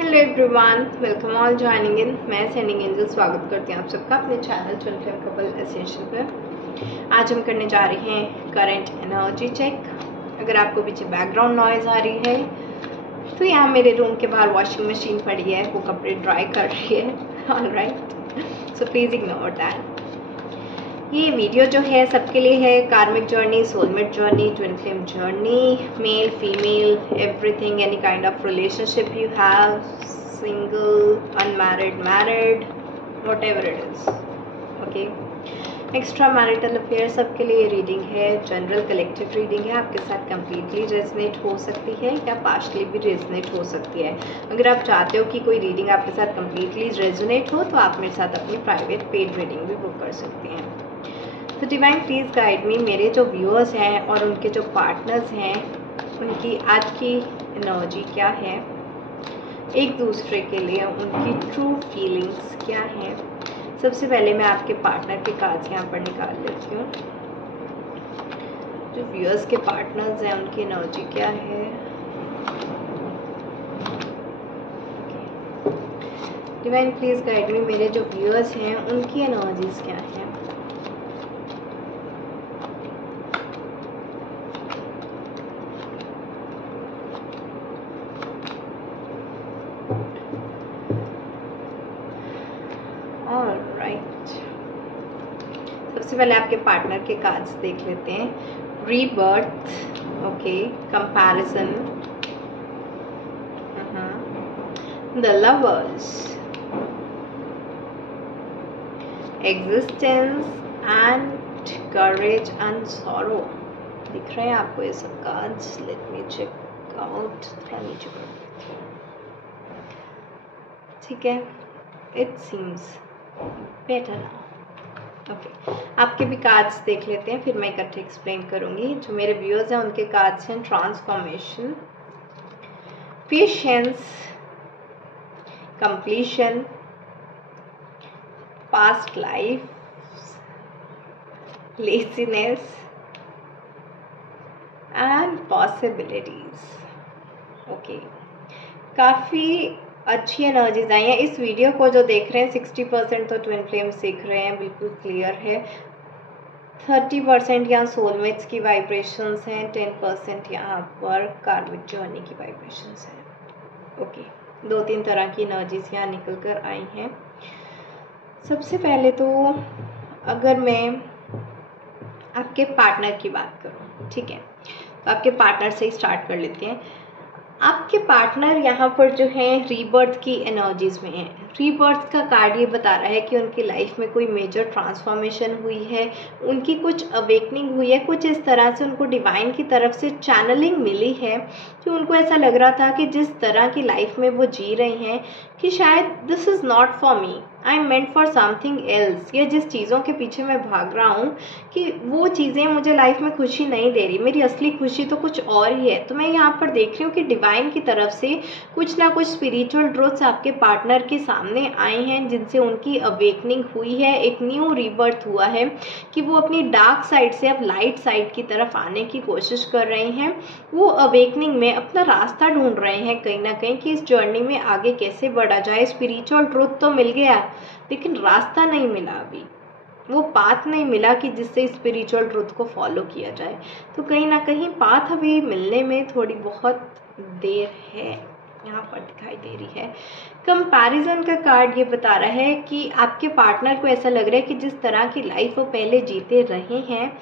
Hello everyone, welcome all joining in. मैं sending angel स्वागत करती हूँ आप सबका अपने channel twin flame couple essential पर। आज हम करने जा रहे हैं करंट एनर्जी चेक। अगर आपको पीछे बैकग्राउंड नॉइज आ रही है तो यहाँ मेरे रूम के बाहर वॉशिंग मशीन पड़ी है, वो कपड़े ड्राई कर रही है। Alright, so please ignore that. ये वीडियो जो है सबके लिए है। कार्मिक journey, soulmate journey, twin flame journey, male female, everything, any kind of relationship you have, single, unmarried, married, what ever it is. Okay, extra marital affair सबके लिए reading है। जनरल कलेक्टिव रीडिंग है, आपके साथ कंप्लीटली रेजनेट हो सकती है या पार्शली भी रेजनेट हो सकती है। अगर आप चाहते हो कि कोई रीडिंग आपके साथ कंप्लीटली रेजोनेट हो तो आप मेरे साथ अपनी प्राइवेट पेड रीडिंग भी बुक कर सकते हैं। तो डिवाइन प्लीज़ गाइड मी, मेरे जो व्यूअर्स हैं और उनके जो पार्टनर्स हैं उनकी आज की एनर्जी क्या है, एक दूसरे के लिए उनकी ट्रू फीलिंग्स क्या हैं। सबसे पहले मैं आपके पार्टनर के कार्ड्स यहाँ पर निकाल लेती हूँ। जो व्यूअर्स के पार्टनर्स हैं उनकी एनर्जी क्या है। डिवाइन प्लीज़ गाइड मी, मेरे जो व्यूअर्स हैं उनकी एनर्जीज क्या हैं। सबसे पहले आपके पार्टनर के कार्ड्स देख लेते हैं। Rebirth, okay, comparison, the lovers, existence and courage and sorrow. दिख रहे हैं आपको ये सब cards? Let me check out, थोड़ा नीचे कर देती हूँ। ठीक है, it seems better now. Okay, आपके भी कार्ड्स देख लेते हैं, फिर मैं इकट्ठे एक्सप्लेन करूंगी। जो मेरे व्यूअर्स हैं उनके कार्ड्स हैं transformation, patience, completion, past life, laziness and possibilities. Okay, काफ़ी अच्छी एनर्जीज आई हैं। इस वीडियो को जो देख रहे हैं 60% तो ट्विन फ्लेम्स देख रहे हैं, बिल्कुल क्लियर है। 30% यहाँ सोलमेट्स की वाइब्रेशंस हैं, 10% यहाँ पर कार्मिक जर्नी की वाइब्रेशंस हैं। ओके, 2-3 तरह की एनर्जीज यहाँ निकल कर आई हैं। सबसे पहले तो अगर मैं आपके पार्टनर की बात करूँ, ठीक है, तो आपके पार्टनर से ही स्टार्ट कर लेते हैं। आपके पार्टनर यहाँ पर जो है रीबर्थ की एनर्जीज में है। रीबर्थ का कार्ड ये बता रहा है कि उनकी लाइफ में कोई मेजर ट्रांसफॉर्मेशन हुई है, उनकी कुछ अवेकनिंग हुई है, कुछ इस तरह से उनको डिवाइन की तरफ से चैनलिंग मिली है कि उनको ऐसा लग रहा था कि जिस तरह की लाइफ में वो जी रही हैं कि शायद this is not for me, I am meant for something else. या जिस चीज़ों के पीछे मैं भाग रहा हूँ कि वो चीज़ें मुझे लाइफ में खुशी नहीं दे रही, मेरी असली खुशी तो कुछ और ही है। तो मैं यहाँ पर देख रही हूँ कि डिवाइन की तरफ से कुछ ना कुछ स्पिरिचुअल ट्रूथ्स आपके पार्टनर के सामने आए हैं जिनसे उनकी अवेकनिंग हुई है, एक न्यू रीबर्थ हुआ है कि वो अपनी डार्क साइड से अब लाइट साइड की तरफ आने की कोशिश कर रहे हैं। वो अवेकनिंग में अपना रास्ता ढूंढ रहे हैं कहीं ना कहीं कि इस जर्नी में आगे कैसे बढ़ा जाए। स्पिरिचुअल ट्रूथ तो मिल गया लेकिन रास्ता नहीं मिला, अभी वो पाथ नहीं मिला कि जिससे स्पिरिचुअल ट्रूथ को फॉलो किया जाए। तो कहीं ना कहीं पाथ अभी मिलने में थोड़ी बहुत देर है, यहाँ पर दिखाई दे रही है। कंपैरिजन का कार्ड ये बता रहा है कि आपके पार्टनर को ऐसा लग रहा है कि जिस तरह की लाइफ वो पहले जीते रहे हैं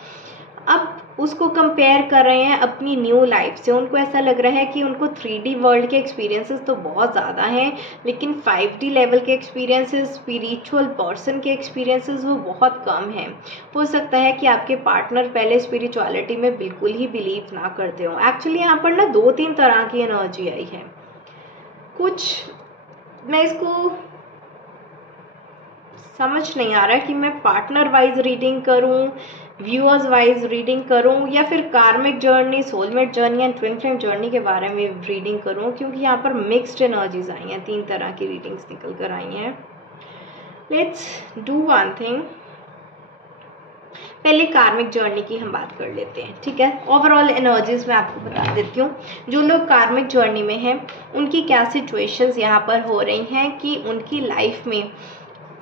अब उसको कंपेयर कर रहे हैं अपनी न्यू लाइफ से। उनको ऐसा लग रहा है कि उनको 3D वर्ल्ड के एक्सपीरियंसेस तो बहुत ज़्यादा हैं लेकिन 5D लेवल के एक्सपीरियंसेस, स्पिरिचुअल पर्सन के एक्सपीरियंसेस वो बहुत कम हैं। हो सकता है कि आपके पार्टनर पहले स्पिरिचुअलिटी में बिल्कुल ही बिलीव ना करते हो। एक्चुअली यहाँ पर ना 2-3 तरह की एनर्जी आई है। कुछ मैं इसको समझ नहीं आ रहा कि मैं पार्टनर वाइज रीडिंग करूं, व्यूअर्स वाइज रीडिंग करूं या फिर कार्मिक journey, soulmate journey and twin flame journey के बारे में रीडिंग करूं, क्योंकि यहाँ पर मिक्स्ड एनर्जीज आई हैं। 3 तरह की रीडिंग्स निकल कर आई हैं। लेट्स डू वन थिंग, पहले कार्मिक जर्नी की हम बात कर लेते हैं, ठीक है। ओवरऑल एनर्जीज मैं आपको बता देती हूँ। जो लोग कार्मिक जर्नी में हैं उनकी क्या सिचुएशंस यहाँ पर हो रही हैं कि उनकी लाइफ में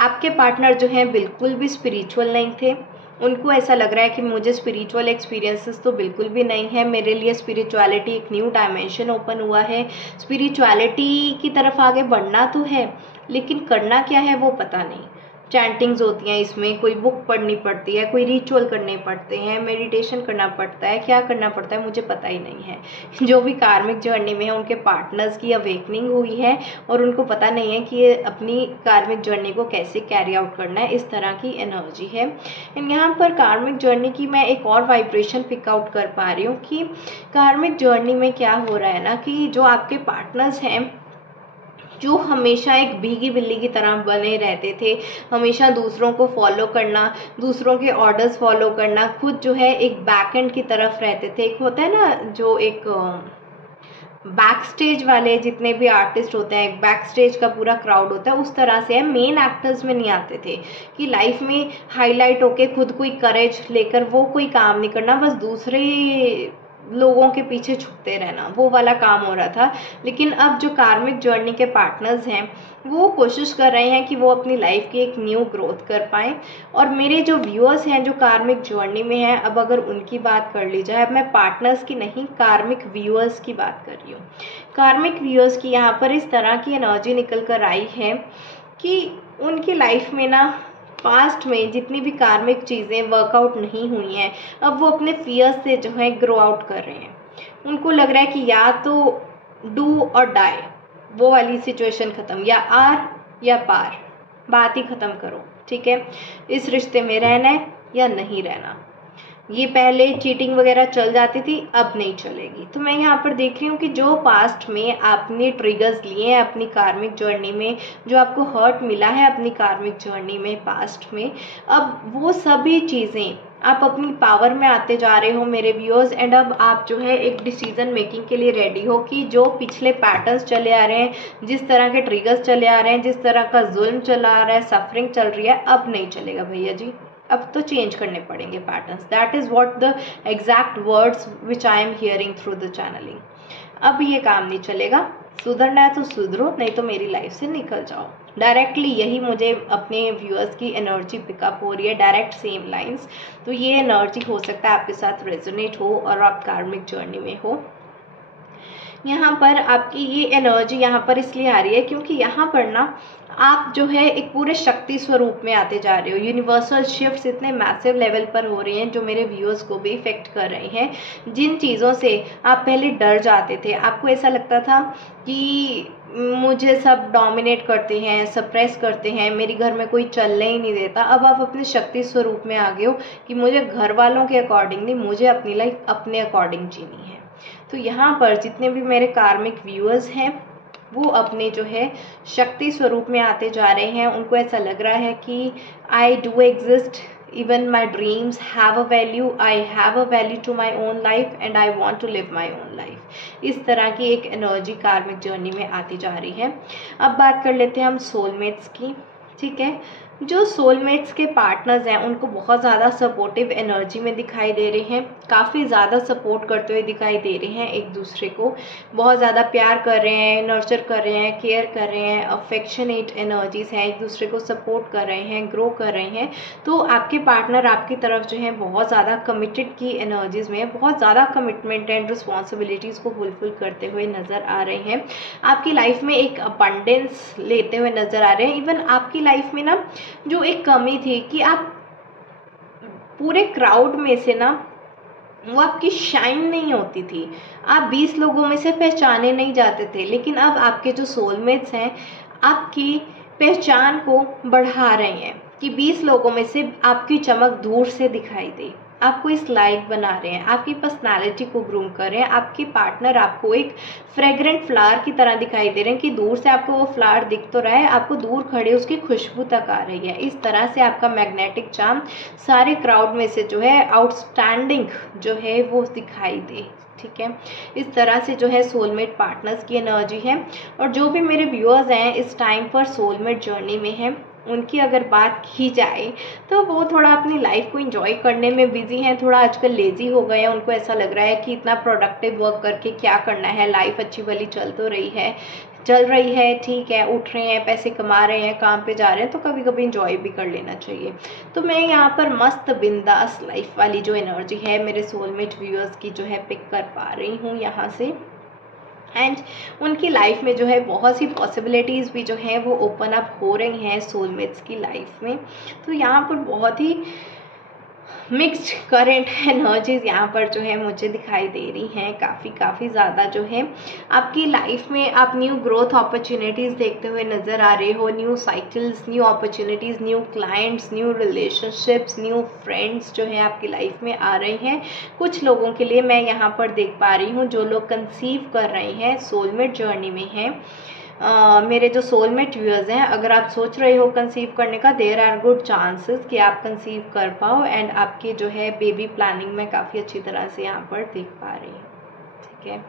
आपके पार्टनर जो हैं बिल्कुल भी स्पिरिचुअल नहीं थे। उनको ऐसा लग रहा है कि मुझे स्पिरिचुअल एक्सपीरियंसेस तो बिल्कुल भी नहीं है, मेरे लिए स्पिरिचुअलिटी एक न्यू डायमेंशन ओपन हुआ है, स्पिरिचुअलिटी की तरफ आगे बढ़ना तो है लेकिन करना क्या है वो पता नहीं। चैंटिंग्स होती हैं इसमें, कोई बुक पढ़नी पड़ती है, कोई रिचुअल करने पड़ते हैं, मेडिटेशन करना पड़ता है, क्या करना पड़ता है मुझे पता ही नहीं है। जो भी कार्मिक जर्नी में है उनके पार्टनर्स की अवेकनिंग हुई है और उनको पता नहीं है कि ये अपनी कार्मिक जर्नी को कैसे कैरी आउट करना है, इस तरह की एनर्जी है। एंड यहाँ पर कार्मिक जर्नी की मैं एक और वाइब्रेशन पिक आउट कर पा रही हूँ कि कार्मिक जर्नी में क्या हो रहा है ना कि जो आपके पार्टनर्स हैं जो हमेशा एक भीगी बिल्ली की तरह बने रहते थे, हमेशा दूसरों को फॉलो करना, दूसरों के ऑर्डर्स फॉलो करना, खुद जो है एक बैक एंड की तरफ रहते थे। एक होता है ना जो एक बैक स्टेज वाले जितने भी आर्टिस्ट होते हैं, एक बैक स्टेज का पूरा क्राउड होता है, उस तरह से है। मेन एक्टर्स में नहीं आते थे कि लाइफ में हाईलाइट होके खुद कोई करेज लेकर वो कोई काम नहीं करना, बस दूसरे लोगों के पीछे छुपते रहना, वो वाला काम हो रहा था। लेकिन अब जो कार्मिक जर्नी के पार्टनर्स हैं वो कोशिश कर रहे हैं कि वो अपनी लाइफ की एक न्यू ग्रोथ कर पाएँ। और मेरे जो व्यूअर्स हैं जो कार्मिक जर्नी में हैं, अब अगर उनकी बात कर ली जाए, अब मैं पार्टनर्स की नहीं कार्मिक व्यूअर्स की बात कर रही हूँ। कार्मिक व्यूअर्स की यहाँ पर इस तरह की एनर्जी निकल कर आई है कि उनकी लाइफ में ना पास्ट में जितनी भी कार्मिक चीज़ें वर्कआउट नहीं हुई हैं, अब वो अपने फियर्स से जो है ग्रो आउट कर रहे हैं। उनको लग रहा है कि या तो डू और डाई, वो वाली सिचुएशन ख़त्म, या आर या पार, बात ही ख़त्म करो, ठीक है। इस रिश्ते में रहना है या नहीं रहना। ये पहले चीटिंग वगैरह चल जाती थी, अब नहीं चलेगी। तो मैं यहाँ पर देख रही हूँ कि जो पास्ट में आपने ट्रिगर्स लिए हैं अपनी कार्मिक जर्नी में, जो आपको हर्ट मिला है अपनी कार्मिक जर्नी में पास्ट में, अब वो सभी चीज़ें आप अपनी पावर में आते जा रहे हो मेरे व्यूअर्स। एंड अब आप जो है एक डिसीजन मेकिंग के लिए रेडी हो कि जो पिछले पैटर्न्स चले आ रहे हैं, जिस तरह के ट्रिगर्स चले आ रहे हैं, जिस तरह का जुल्म चला आ रहा है, सफरिंग चल रही है, अब नहीं चलेगा भैया जी, अब तो चेंज करने पड़ेंगे patterns. That is what the exact words which I am hearing through the channelling. अब ये काम नहीं चलेगा, सुधरना है तो सुधरो, नहीं तो मेरी लाइफ से निकल जाओ। डायरेक्टली यही मुझे अपने व्यूअर्स की एनर्जी पिकअप हो रही है, डायरेक्ट सेम लाइंस। तो ये एनर्जी हो सकता है आपके साथ रेजोनेट हो और आप कार्मिक जर्नी में हो। यहाँ पर आपकी ये एनर्जी यहाँ पर इसलिए आ रही है क्योंकि यहाँ पर ना आप जो है एक पूरे शक्ति स्वरूप में आते जा रहे हो। यूनिवर्सल शिफ्ट्स इतने मैसिव लेवल पर हो रहे हैं जो मेरे व्यूअर्स को भी इफेक्ट कर रहे हैं। जिन चीज़ों से आप पहले डर जाते थे, आपको ऐसा लगता था कि मुझे सब डोमिनेट करते हैं, सप्रेस करते हैं, मेरे घर में कोई चलने ही नहीं देता, अब आप अपने शक्ति स्वरूप में आ गए हो कि मुझे घर वालों के अकॉर्डिंग नहीं, मुझे अपनी लाइफ अपने अकॉर्डिंग जीनी है। तो यहाँ पर जितने भी मेरे कार्मिक व्यूअर्स हैं वो अपने जो है शक्ति स्वरूप में आते जा रहे हैं। उनको ऐसा लग रहा है कि I do exist, even my dreams have a value, I have a value to my own life and I want to live my own life। इस तरह की एक एनर्जी कार्मिक जर्नी में आती जा रही है। अब बात कर लेते हैं हम सोलमेट्स की, ठीक है। जो सोलमेट्स के पार्टनर्स हैं उनको बहुत ज़्यादा सपोर्टिव एनर्जी में दिखाई दे रहे हैं, काफ़ी ज़्यादा सपोर्ट करते हुए दिखाई दे रहे हैं, एक दूसरे को बहुत ज़्यादा प्यार कर रहे हैं, नर्चर कर रहे हैं, केयर कर रहे हैं, अफेक्शनेट एनर्जीज हैं, एक दूसरे को सपोर्ट कर रहे हैं, ग्रो कर रहे हैं। तो आपके पार्टनर आपकी तरफ जो है बहुत ज़्यादा कमिटेड की एनर्जीज में, बहुत ज़्यादा कमिटमेंट एंड रिस्पॉन्सिबिलिटीज़ को फुलफिल करते हुए नज़र आ रहे हैं। आपकी लाइफ में एक अबंडेंस लेते हुए नज़र आ रहे हैं। इवन आपकी लाइफ में ना जो एक कमी थी कि आप पूरे क्राउड में से ना वो आपकी शाइन नहीं होती थी, आप 20 लोगों में से पहचाने नहीं जाते थे, लेकिन अब आपके जो सोलमेट्स हैं आपकी पहचान को बढ़ा रहे हैं कि 20 लोगों में से आपकी चमक दूर से दिखाई दे, आपको इस लायक बना रहे हैं, आपकी पर्सनालिटी को ग्रूम कर रहे हैं। आपके पार्टनर आपको एक फ्रेग्रेंट फ्लावर की तरह दिखाई दे रहे हैं कि दूर से आपको वो फ्लावर दिख तो रहा है, आपको दूर खड़े उसकी खुशबू तक आ रही है। इस तरह से आपका मैग्नेटिक चार्म सारे क्राउड में से जो है आउटस्टैंडिंग जो है वो दिखाई दे, ठीक है। इस तरह से जो है सोलमेट पार्टनर्स की एनर्जी है। और जो भी मेरे व्यूअर्स हैं इस टाइम पर सोलमेट जर्नी में हैं, उनकी अगर बात की जाए तो वो थोड़ा अपनी लाइफ को एंजॉय करने में बिजी हैं, थोड़ा आजकल लेज़ी हो गए हैं। उनको ऐसा लग रहा है कि इतना प्रोडक्टिव वर्क करके क्या करना है, लाइफ अच्छी भली चल रही है, ठीक है, उठ रहे हैं, पैसे कमा रहे हैं, काम पे जा रहे हैं, तो कभी कभी इंजॉय भी कर लेना चाहिए। तो मैं यहाँ पर मस्त बिंदास लाइफ वाली जो एनर्जी है मेरे सोलमेट व्यूअर्स की जो है पिक कर पा रही हूँ यहाँ से। एंड उनकी लाइफ में जो है बहुत सी पॉसिबिलिटीज़ भी जो है वो ओपन अप हो रही हैं सोलमेट्स की लाइफ में। तो यहाँ पर बहुत ही मिक्स्ड करेंट एनर्जीज यहाँ पर जो है मुझे दिखाई दे रही हैं, काफ़ी ज़्यादा जो है आपकी लाइफ में आप न्यू ग्रोथ अपॉर्चुनिटीज़ देखते हुए नज़र आ रहे हो, new cycles, new opportunities, new clients, new relationships, new friends जो है आपकी लाइफ में आ रहे हैं। कुछ लोगों के लिए मैं यहाँ पर देख पा रही हूँ जो लोग कंसीव कर रहे हैं, सोलमेट जर्नी में हैं। मेरे जो सोलमेट व्यूअर्स हैं, अगर आप सोच रहे हो कंसीव करने का, देयर आर गुड चांसेस कि आप कंसीव कर पाओ एंड आपकी जो है बेबी प्लानिंग में काफ़ी अच्छी तरह से यहाँ पर देख पा रही हूँ। ठीक है,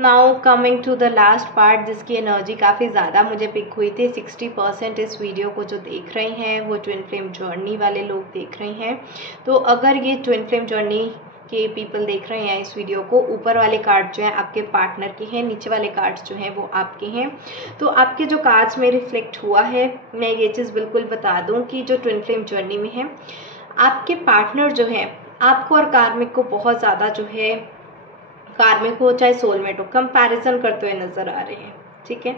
now coming to the last part जिसकी एनर्जी काफ़ी ज़्यादा मुझे पिक हुई थी। 60% इस वीडियो को जो देख रहे हैं वो ट्विन फ्लेम जर्नी वाले लोग देख रहे हैं। तो अगर ये ट्विन फ्लेम जर्नी के पीपल देख रहे हैं इस वीडियो को, ऊपर वाले कार्ड जो हैं आपके पार्टनर के हैं, नीचे वाले कार्ड्स जो हैं वो आपके हैं। तो आपके जो कार्ड्स में रिफ्लेक्ट हुआ है, मैं ये चीज़ बिल्कुल बता दूं कि जो ट्विन फ्लेम जर्नी में है आपके पार्टनर जो है आपको और कार्मिक को बहुत ज़्यादा जो है, कार्मिक हो चाहे सोलमेट हो, कंपैरिजन करते हुए नज़र आ रहे हैं। ठीक है,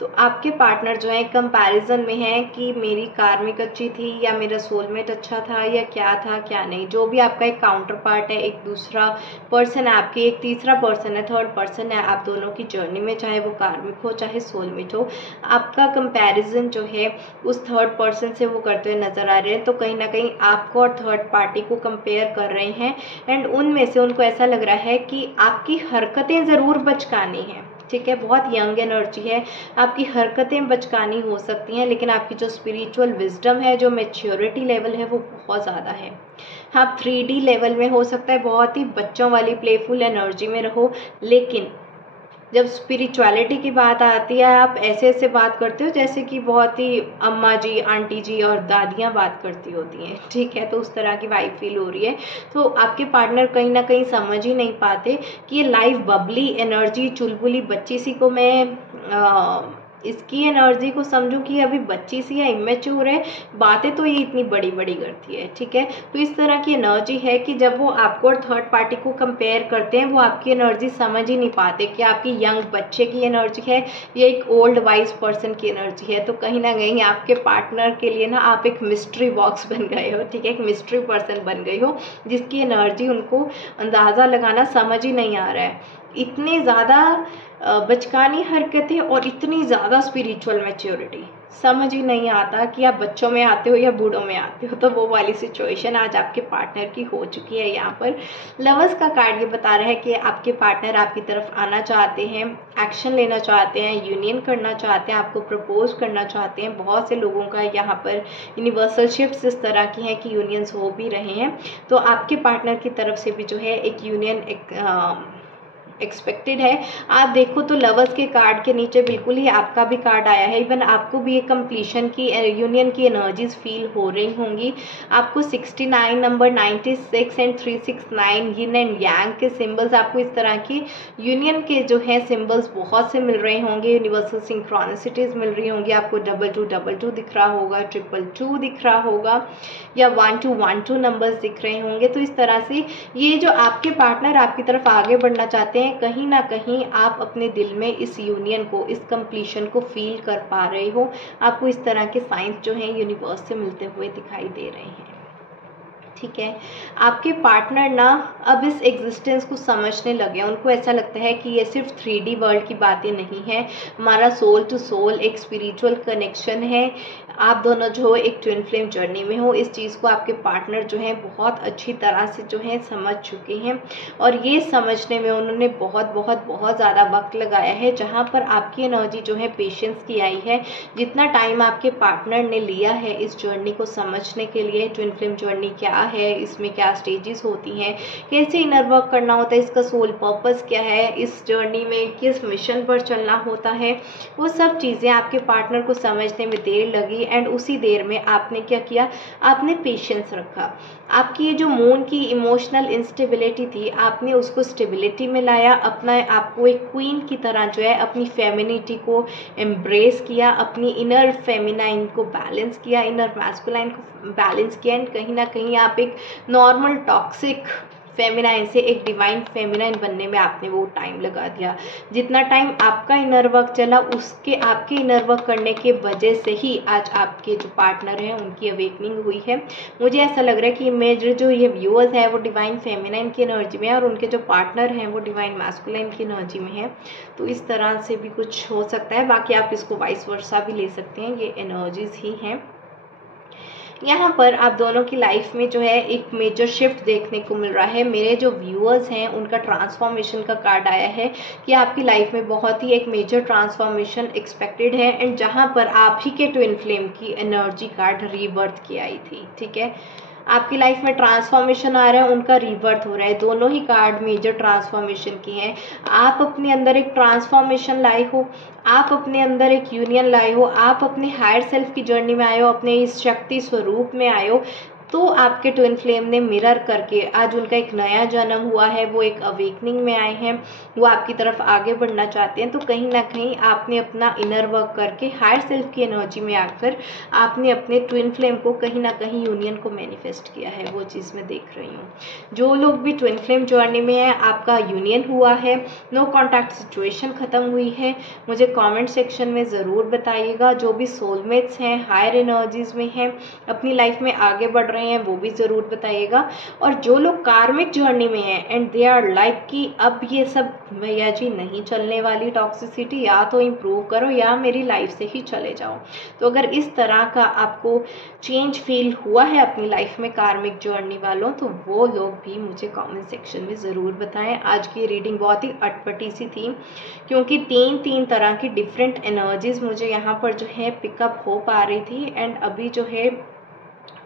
तो आपके पार्टनर जो है कंपैरिजन में है कि मेरी कार्मिक अच्छी थी या मेरा सोलमेट अच्छा था या क्या था क्या नहीं। जो भी आपका एक काउंटर पार्ट है, एक दूसरा पर्सन है आपकी, एक तीसरा पर्सन है, थर्ड पर्सन है आप दोनों की जर्नी में, चाहे वो कार्मिक हो चाहे सोलमेट हो, आपका कंपैरिजन जो है उस थर्ड पर्सन से वो करते हुए नज़र आ रहे हैं। तो कहीं ना कहीं आपको और थर्ड पार्टी को कंपेयर कर रहे हैं एंड उनमें से उनको ऐसा लग रहा है कि आपकी हरकतें ज़रूर बचकानी हैं। ठीक है, बहुत यंग एनर्जी है, आपकी हरकतें बचकानी हो सकती हैं, लेकिन आपकी जो स्पिरिचुअल विजडम है, जो मैच्योरिटी लेवल है वो बहुत ज़्यादा है। आप 3D लेवल में हो सकता है बहुत ही बच्चों वाली प्लेफुल एनर्जी में रहो, लेकिन जब स्पिरिचुअलिटी की बात आती है आप ऐसे बात करते हो जैसे कि बहुत ही अम्मा जी, आंटी जी और दादियाँ बात करती होती हैं। ठीक है, तो उस तरह की वाइब फील हो रही है। तो आपके पार्टनर कहीं ना कहीं समझ ही नहीं पाते कि ये लाइफ बबली एनर्जी, चुलबुली बच्ची सी को मैं इसकी एनर्जी को समझूं कि अभी बच्ची सी है, इमेच्योर है, बातें तो ये इतनी बड़ी बड़ी करती है। ठीक है, तो इस तरह की एनर्जी है कि जब वो आपको और थर्ड पार्टी को कंपेयर करते हैं वो आपकी एनर्जी समझ ही नहीं पाते कि आपकी यंग बच्चे की एनर्जी है या एक ओल्ड वाइज पर्सन की एनर्जी है। तो कहीं ना कहीं आपके पार्टनर के लिए ना आप एक मिस्ट्री बॉक्स बन गए हो। ठीक है, एक मिस्ट्री पर्सन बन गई हो जिसकी एनर्जी उनको अंदाज़ा लगाना समझ ही नहीं आ रहा है। इतनी ज़्यादा बचकानी हरकतें और इतनी ज़्यादा स्पिरिचुअल मैच्योरिटी, समझ ही नहीं आता कि आप बच्चों में आते हो या बूढ़ों में आते हो। तो वो वाली सिचुएशन आज आपके पार्टनर की हो चुकी है। यहाँ पर लवर्स का कार्ड ये बता रहा है कि आपके पार्टनर आपकी तरफ आना चाहते हैं, एक्शन लेना चाहते हैं, यूनियन करना चाहते हैं, आपको प्रपोज करना चाहते हैं। बहुत से लोगों का यहाँ पर यूनिवर्सल शिफ्ट्स इस तरह की हैं कि यूनियंस हो भी रहे हैं। तो आपके पार्टनर की तरफ से भी जो है एक यूनियन एक्सपेक्टेड है। आप देखो तो लवर्स के कार्ड के नीचे बिल्कुल ही आपका भी कार्ड आया है। इवन आपको भी एक कंप्लीशन की, यूनियन की एनर्जीज फील हो रही होंगी। आपको 69 number, 96 and 369 yin and yang के सिंबल्स, आपको इस तरह की यूनियन के जो है सिंबल्स बहुत से मिल रहे होंगे। यूनिवर्सल सिंक्रोनिसिटीज मिल रही होंगी। आपको 2222 दिख रहा होगा, 222 दिख रहा होगा या 1212 नंबर्स दिख रहे होंगे। तो इस तरह से ये जो आपके पार्टनर आपकी तरफ आगे बढ़ना चाहते हैं, कहीं ना कहीं आप अपने दिल में इस यूनियन को, इस कंप्लीशन को फील कर पा रहे हो। आपको इस तरह के साइंस जो हैं यूनिवर्स से मिलते हुए दिखाई दे रहे हैं। ठीक है, आपके पार्टनर ना अब इस एग्जिस्टेंस को समझने लगे। उनको ऐसा लगता है कि ये सिर्फ 3D वर्ल्ड की बातें नहीं है, हमारा सोल टू सोल एक स्पिरिचुअल कनेक्शन है। आप दोनों जो एक ट्विन फ्लेम जर्नी में हो, इस चीज़ को आपके पार्टनर जो है बहुत अच्छी तरह से जो है समझ चुके हैं और ये समझने में उन्होंने बहुत ज़्यादा वक्त लगाया है। जहाँ पर आपकी एनर्जी जो है पेशेंस की आई है, जितना टाइम आपके पार्टनर ने लिया है इस जर्नी को समझने के लिए, ट्विन फ्लेम जर्नी क्या है, इसमें क्या स्टेजेस होती हैं, कैसे इनर वर्क करना होता है, इसका सोल पर्पस क्या है, इस जर्नी में किस मिशन पर चलना होता है, वो सब चीज़ें आपके पार्टनर को समझने में देर लगी लगी एंड उसी देर में आपने क्या किया, आपने पेशेंस रखा। आपकी ये जो मून की इमोशनल इंस्टेबिलिटी थी, आपने उसको स्टेबिलिटी में लाया, अपना आपको एक क्वीन की तरह जो है अपनी फेमिनिटी को एम्ब्रेस किया, अपनी इनर फेमिनाइन को बैलेंस किया, इनर मैस्कुलाइन को बैलेंस किया एंड कहीं ना कहीं आप एक नॉर्मल टॉक्सिक फेमिनाइन से एक डिवाइन फेमिनाइन बनने में आपने वो टाइम लगा दिया। जितना टाइम आपका इनर वर्क चला, उसके आपके इनर वर्क करने के वजह से ही आज आपके जो पार्टनर हैं उनकी अवेकनिंग हुई है। मुझे ऐसा लग रहा है कि मेरे जो ये व्यूअर्स हैं वो डिवाइन फेमिनाइन की एनर्जी में है और उनके जो पार्टनर हैं वो डिवाइन मैस्कुलाइन की एनर्जी में है। तो इस तरह से भी कुछ हो सकता है, बाकी आप इसको वाइस वर्सा भी ले सकते हैं, ये एनर्जीज ही हैं। यहाँ पर आप दोनों की लाइफ में जो है एक मेजर शिफ्ट देखने को मिल रहा है। मेरे जो व्यूअर्स हैं उनका ट्रांसफॉर्मेशन का कार्ड आया है कि आपकी लाइफ में बहुत ही एक मेजर ट्रांसफॉर्मेशन एक्सपेक्टेड है एंड जहाँ पर आप ही के ट्विन फ्लेम की एनर्जी कार्ड रीबर्थ की आई थी, ठीक है। आपकी लाइफ में ट्रांसफॉर्मेशन आ रहा है, उनका रीबर्थ हो रहा है। दोनों ही कार्ड मेजर ट्रांसफॉर्मेशन की हैं। आप अपने अंदर एक ट्रांसफॉर्मेशन लाए हो, आप अपने अंदर एक यूनियन लाए हो, आप अपने हायर सेल्फ की जर्नी में आए हो, अपने इस शक्ति स्वरूप में आए हो। तो आपके ट्विन फ्लेम ने मिरर करके आज उनका एक नया जन्म हुआ है, वो एक अवेकनिंग में आए हैं, वो आपकी तरफ आगे बढ़ना चाहते हैं। तो कहीं ना कहीं आपने अपना इनर वर्क करके हायर सेल्फ की एनर्जी में आकर आपने अपने ट्विन फ्लेम को कहीं ना कहीं यूनियन को मैनिफेस्ट किया है, वो चीज़ मैं देख रही हूँ। जो लोग भी ट्विन फ्लेम जर्नी में है, आपका यूनियन हुआ है, नो कॉन्टैक्ट सिचुएशन ख़त्म हुई है, मुझे कॉमेंट सेक्शन में ज़रूर बताइएगा। जो भी सोलमेट्स हैं, हायर एनर्जीज में हैं, अपनी लाइफ में आगे बढ़ रहे हैं, वो भी ज़रूर बताइएगा। और जो लोग कार्मिक जर्नी में हैं एंड दे आर लाइक कि अब ये सब भैया जी नहीं चलने वाली टॉक्सिसिटी, या तो इम्प्रूव करो या मेरी लाइफ से ही चले जाओ। तो अगर इस तरह का आपको चेंज फील हुआ है अपनी लाइफ में कार्मिक जर्नी वालों, तो वो लोग भी मुझे कमेंट सेक्शन में ज़रूर बताएं। आज की रीडिंग बहुत ही अटपटी सी थी क्योंकि तीन तरह की डिफरेंट एनर्जीज मुझे यहाँ पर जो है पिकअप हो पा रही थी एंड अभी जो है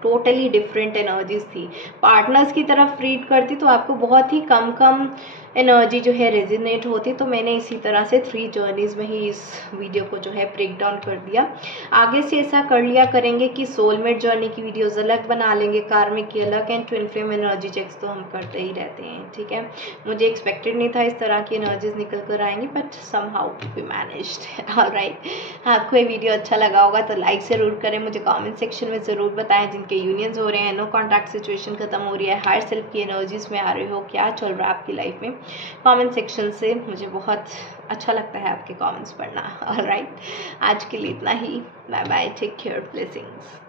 टोटली डिफरेंट एनर्जीज थी। पार्टनर्स की तरफ रीड करती तो आपको बहुत ही कम एनर्जी जो है रेजिनेट होती, तो मैंने इसी तरह से 3 जर्नीज में ही इस वीडियो को जो है ब्रेक डाउन कर दिया। आगे से ऐसा कर लिया करेंगे कि सोलमेट जर्नी की वीडियोस अलग बना लेंगे, कार्मिक की अलग, and twin flame energy checks तो हम करते ही रहते हैं, ठीक है। मुझे एक्सपेक्टेड नहीं था इस तरह की एनर्जीज निकल कर आएंगी, but somehow we managed. Alright, आपको ये वीडियो अच्छा लगा होगा तो लाइक ज़रूर करें, मुझे कमेंट सेक्शन में ज़रूर बताएं जिनके यूनियंस हो रहे हैं, नो कॉन्टैक्ट सिचुएशन खत्म हो रही है, हायर सेल्फ की एनर्जीज में आ रहे हो, क्या चल रहा है आपकी लाइफ में। कमेंट सेक्शन से मुझे बहुत अच्छा लगता है आपके कमेंट्स पढ़ना। ऑलराइट, आज के लिए इतना ही। Bye bye, take care, blessings.